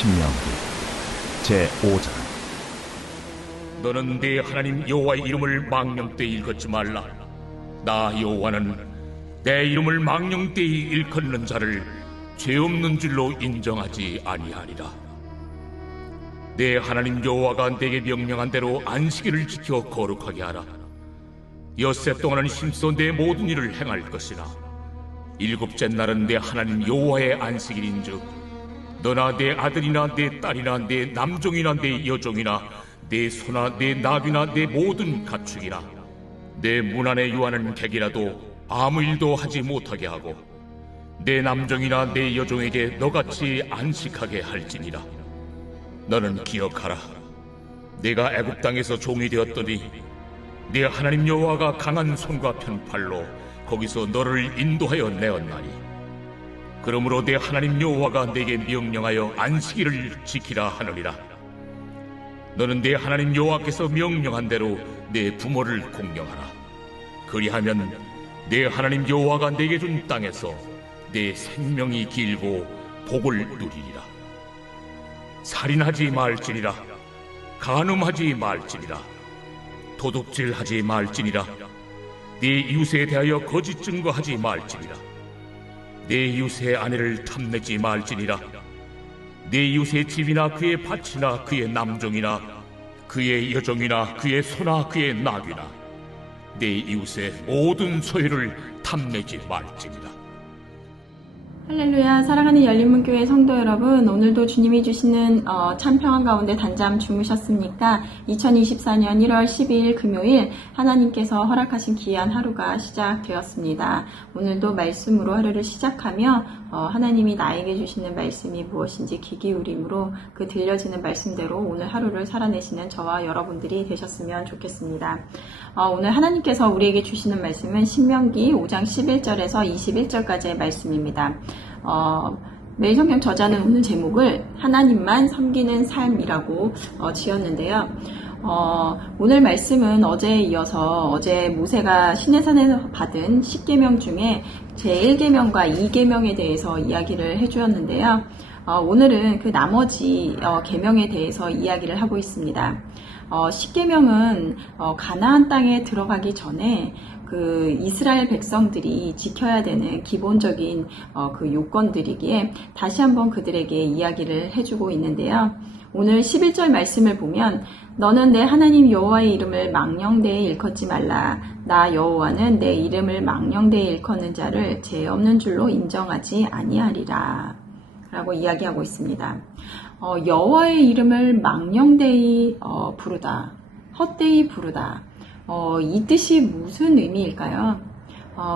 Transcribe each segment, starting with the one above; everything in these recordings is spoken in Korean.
신명기 제5장. 너는 네 하나님 여호와의 이름을 망령되이 일컫지 말라. 나 여호와는 내 이름을 망령되이 일컫는 자를 죄 없는 줄로 인정하지 아니하리라. 내 하나님 여호와가 내게 명령한 대로 안식일을 지켜 거룩하게 하라. 엿새 동안은 힘써 내 모든 일을 행할 것이나 일곱째 날은 내 하나님 여호와의 안식일인즉 너나 내 아들이나 내 딸이나 내 남종이나 내 여종이나 내 소나 내 나귀나 내 모든 가축이나 내 문 안에 유하는 객이라도 아무 일도 하지 못하게 하고 내 남종이나 내 여종에게 너같이 안식하게 할지니라. 너는 기억하라. 내가 애굽 땅에서 종이 되었더니 네 하나님 여호와가 강한 손과 편팔로 거기서 너를 인도하여 내었나니 그러므로 네 하나님 여호와가 내게 명령하여 안식일을 지키라 하느니라. 너는 네 하나님 여호와께서 명령한 대로 내 부모를 공경하라. 그리하면 네 하나님 여호와가 내게 준 땅에서 내 생명이 길고 복을 누리리라. 살인하지 말지니라. 간음하지 말지니라. 도둑질하지 말지니라. 네 이웃에 대하여 거짓 증거하지 말지니라. 네 이웃의 아내를 탐내지 말지니라. 네 이웃의 집이나 그의 밭이나 그의 남종이나 그의 여종이나 그의 소나 그의 나귀나 네 이웃의 모든 소유를 탐내지 말지니라. 할렐루야. 사랑하는 열린문교회 성도 여러분, 오늘도 주님이 주시는 참 평안 가운데 단잠 주무셨습니까? 2024년 1월 12일 금요일 하나님께서 허락하신 귀한 하루가 시작되었습니다. 오늘도 말씀으로 하루를 시작하며 하나님이 나에게 주시는 말씀이 무엇인지 귀 기울임으로 그 들려지는 말씀대로 오늘 하루를 살아내시는 저와 여러분들이 되셨으면 좋겠습니다. 오늘 하나님께서 우리에게 주시는 말씀은 신명기 5장 11절에서 21절까지의 말씀입니다. 매일 성경 저자는 오늘 제목을 하나님만 섬기는 삶이라고 지었는데요. 오늘 말씀은 어제에 이어서 어제 모세가 시내산에서 받은 10계명 중에 제1계명과 2계명에 대해서 이야기를 해주었는데요. 오늘은 그 나머지 계명에 대해서 이야기를 하고 있습니다. 10계명은 가나안 땅에 들어가기 전에 그 이스라엘 백성들이 지켜야 되는 기본적인 그 요건들이기에 다시 한번 그들에게 이야기를 해주고 있는데요. 오늘 11절 말씀을 보면 너는 내 하나님 여호와의 이름을 망령되이 일컫지 말라. 나 여호와는 내 이름을 망령되이 일컫는 자를 죄 없는 줄로 인정하지 아니하리라 라고 이야기하고 있습니다. 여호와의 이름을 망령되이 부르다, 헛되이 부르다. 이 뜻이 무슨 의미일까요?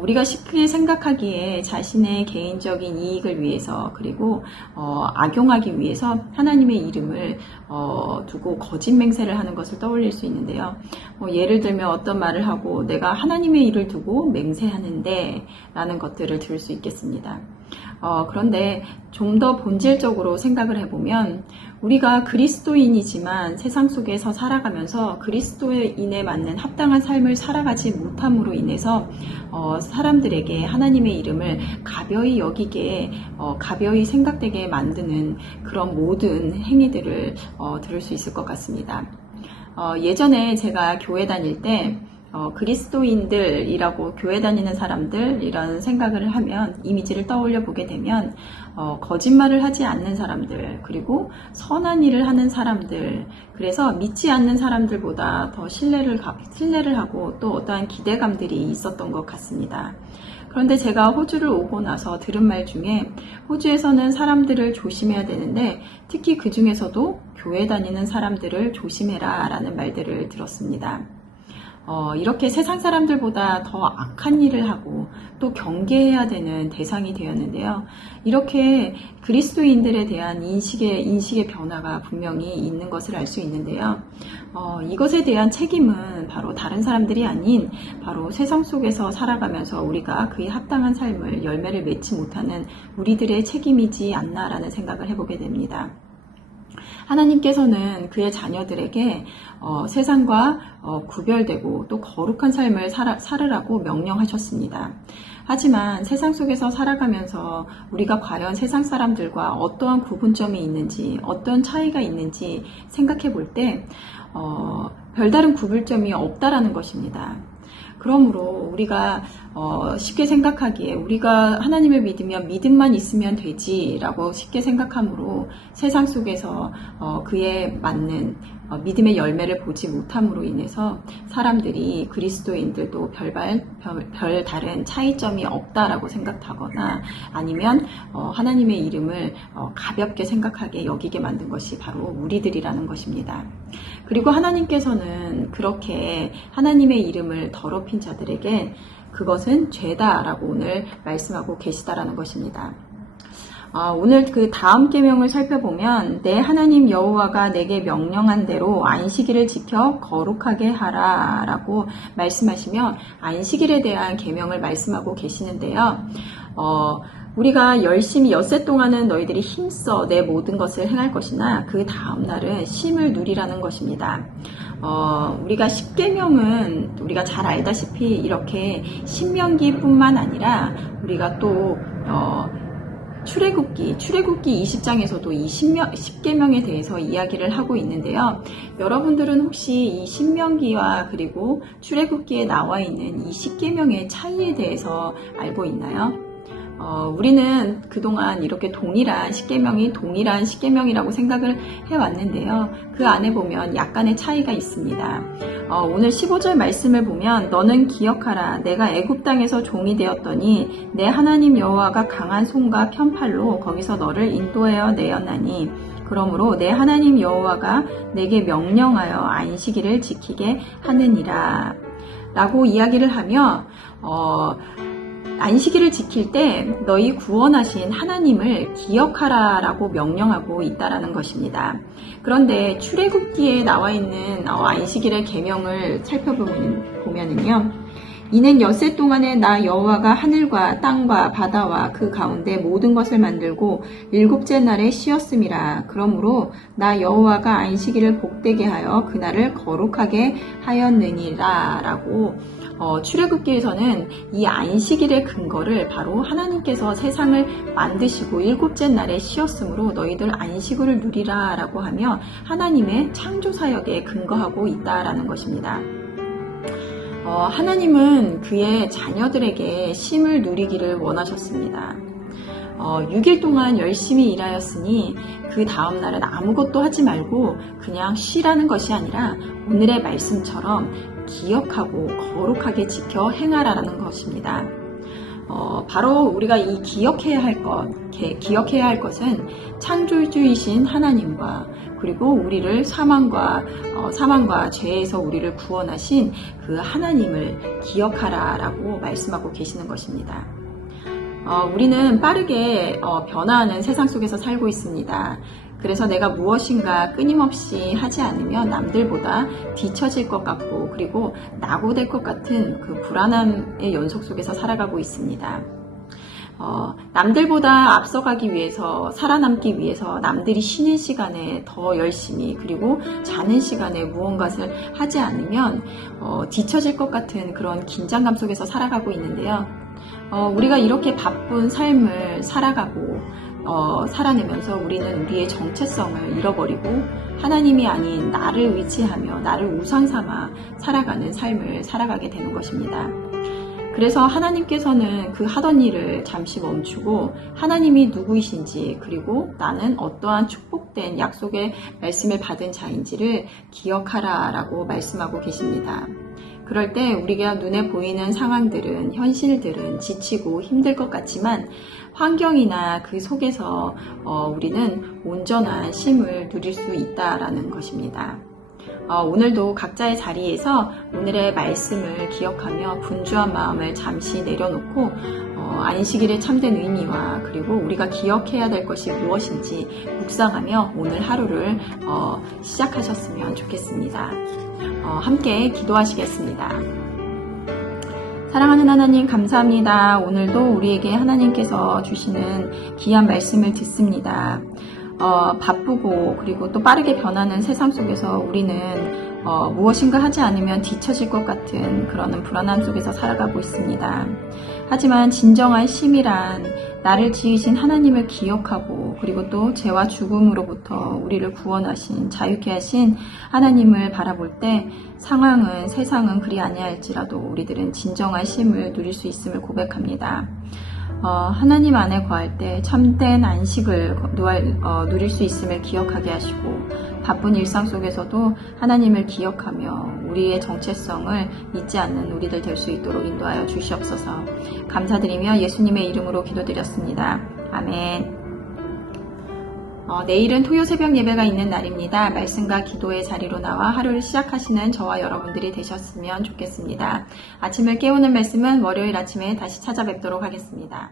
우리가 쉽게 생각하기에 자신의 개인적인 이익을 위해서 그리고 악용하기 위해서 하나님의 이름을 두고 거짓 맹세를 하는 것을 떠올릴 수 있는데요. 예를 들면 어떤 말을 하고 내가 하나님의 일을 두고 맹세하는데 라는 것들을 들을 수 있겠습니다. 그런데 좀 더 본질적으로 생각을 해보면 우리가 그리스도인이지만 세상 속에서 살아가면서 그리스도인에 맞는 합당한 삶을 살아가지 못함으로 인해서 사람들에게 하나님의 이름을 가벼이 여기게 가벼이 생각되게 만드는 그런 모든 행위들을 들을 수 있을 것 같습니다. 예전에 제가 교회 다닐 때 그리스도인들이라고 교회 다니는 사람들 이런 생각을 하면 이미지를 떠올려 보게 되면 거짓말을 하지 않는 사람들 그리고 선한 일을 하는 사람들 그래서 믿지 않는 사람들보다 더 신뢰를 하고 또 어떠한 기대감들이 있었던 것 같습니다. 그런데 제가 호주를 오고 나서 들은 말 중에 호주에서는 사람들을 조심해야 되는데 특히 그 중에서도 교회 다니는 사람들을 조심해라 라는 말들을 들었습니다. 이렇게 세상 사람들보다 더 악한 일을 하고 또 경계해야 되는 대상이 되었는데요. 이렇게 그리스도인들에 대한 인식의 변화가 분명히 있는 것을 알 수 있는데요. 이것에 대한 책임은 바로 다른 사람들이 아닌 바로 세상 속에서 살아가면서 우리가 그에 합당한 삶을 열매를 맺지 못하는 우리들의 책임이지 않나라는 생각을 해보게 됩니다. 하나님께서는 그의 자녀들에게 세상과 구별되고 또 거룩한 삶을 살으라고 명령하셨습니다. 하지만 세상 속에서 살아가면서 우리가 과연 세상 사람들과 어떠한 구분점이 있는지, 어떤 차이가 있는지 생각해 볼 때, 별다른 구분점이 없다라는 것입니다. 그러므로 우리가 쉽게 생각하기에 우리가 하나님을 믿으면 믿음만 있으면 되지라고 쉽게 생각하므로 세상 속에서 그에 맞는 믿음의 열매를 보지 못함으로 인해서 사람들이 그리스도인들도 별다른 차이점이 없다라고 생각하거나 아니면 하나님의 이름을 가볍게 생각하게 여기게 만든 것이 바로 우리들이라는 것입니다. 그리고 하나님께서는 그렇게 하나님의 이름을 더럽힌 자들에게 그것은 죄다라고 오늘 말씀하고 계시다라는 것입니다. 오늘 그 다음 계명을 살펴보면 내 하나님 여호와가 내게 명령한 대로 안식일을 지켜 거룩하게 하라 라고 말씀하시며 안식일에 대한 계명을 말씀하고 계시는데요. 우리가 열심히 엿새 동안은 너희들이 힘써 내 모든 것을 행할 것이나 그 다음 날은 쉼을 누리라는 것입니다. 우리가 십계명은 우리가 잘 알다시피 이렇게 신명기뿐만 아니라 우리가 또 출애굽기 20장에서도 이 십계명에 대해서 이야기를 하고 있는데요. 여러분들은 혹시 이 신명기와 그리고 출애굽기에 나와 있는 이 십계명의 차이에 대해서 알고 있나요? 우리는 그동안 이렇게 동일한 십계명이라고 생각을 해왔는데요. 그 안에 보면 약간의 차이가 있습니다. 오늘 15절 말씀을 보면 너는 기억하라 내가 애굽 땅에서 종이 되었더니 내 하나님 여호와가 강한 손과 편팔로 거기서 너를 인도하여 내었나니 그러므로 내 하나님 여호와가 내게 명령하여 안식일을 지키게 하느니라 라고 이야기를 하며 안식일을 지킬 때 너희 구원하신 하나님을 기억하라 라고 명령하고 있다라는 것입니다. 그런데 출애굽기에 나와 있는 안식일의 계명을 살펴보면은요. 이는 엿새 동안에 나 여호와가 하늘과 땅과 바다와 그 가운데 모든 것을 만들고 일곱째 날에 쉬었음이라. 그러므로 나 여호와가 안식일을 복되게 하여 그날을 거룩하게 하였느니라 라고 출애굽기에서는 이 안식일의 근거를 바로 하나님께서 세상을 만드시고 일곱째 날에 쉬었으므로 너희들 안식일을 누리라 라고 하며 하나님의 창조 사역에 근거하고 있다라는 것입니다. 하나님은 그의 자녀들에게 쉼을 누리기를 원하셨습니다. 6일 동안 열심히 일하였으니 그 다음 날은 아무것도 하지 말고 그냥 쉬라는 것이 아니라 오늘의 말씀처럼 기억하고 거룩하게 지켜 행하라는 것입니다. 바로 우리가 이 기억해야 할 것은 창조주이신 하나님과 그리고 우리를 사망과 죄에서 우리를 구원하신 그 하나님을 기억하라라고 말씀하고 계시는 것입니다. 우리는 빠르게 변화하는 세상 속에서 살고 있습니다. 그래서 내가 무엇인가 끊임없이 하지 않으면 남들보다 뒤처질 것 같고 그리고 낙오될 것 같은 그 불안함의 연속 속에서 살아가고 있습니다. 남들보다 앞서가기 위해서 살아남기 위해서 남들이 쉬는 시간에 더 열심히 그리고 자는 시간에 무언가를 하지 않으면 뒤처질 것 같은 그런 긴장감 속에서 살아가고 있는데요. 우리가 이렇게 바쁜 삶을 살아내면서 우리는 우리의 정체성을 잃어버리고 하나님이 아닌 나를 의지하며 나를 우상 삼아 살아가는 삶을 살아가게 되는 것입니다. 그래서 하나님께서는 그 하던 일을 잠시 멈추고 하나님이 누구이신지 그리고 나는 어떠한 축복된 약속의 말씀을 받은 자인지를 기억하라 라고 말씀하고 계십니다. 그럴 때 우리가 눈에 보이는 상황들은 현실들은 지치고 힘들 것 같지만 환경이나 그 속에서 우리는 온전한 쉼을 누릴 수 있다라는 것입니다. 오늘도 각자의 자리에서 오늘의 말씀을 기억하며 분주한 마음을 잠시 내려놓고 안식일의 참된 의미와 그리고 우리가 기억해야 될 것이 무엇인지 묵상하며 오늘 하루를 시작하셨으면 좋겠습니다. 함께 기도하시겠습니다. 사랑하는 하나님 감사합니다. 오늘도 우리에게 하나님께서 주시는 귀한 말씀을 듣습니다. 바쁘고 그리고 또 빠르게 변하는 세상 속에서 우리는 무엇인가 하지 않으면 뒤처질 것 같은 그런 불안함 속에서 살아가고 있습니다. 하지만 진정한 쉼이란 나를 지으신 하나님을 기억하고 그리고 또 죄와 죽음으로부터 우리를 구원하신 자유케 하신 하나님을 바라볼 때 상황은 세상은 그리 아니할지라도 우리들은 진정한 쉼을 누릴 수 있음을 고백합니다. 하나님 안에 거할 때 참된 안식을 누릴 수 있음을 기억하게 하시고 바쁜 일상 속에서도 하나님을 기억하며 우리의 정체성을 잊지 않는 우리들 될 수 있도록 인도하여 주시옵소서. 감사드리며 예수님의 이름으로 기도드렸습니다. 아멘. 내일은 토요 새벽 예배가 있는 날입니다. 말씀과 기도의 자리로 나와 하루를 시작하시는 저와 여러분들이 되셨으면 좋겠습니다. 아침을 깨우는 말씀은 월요일 아침에 다시 찾아뵙도록 하겠습니다.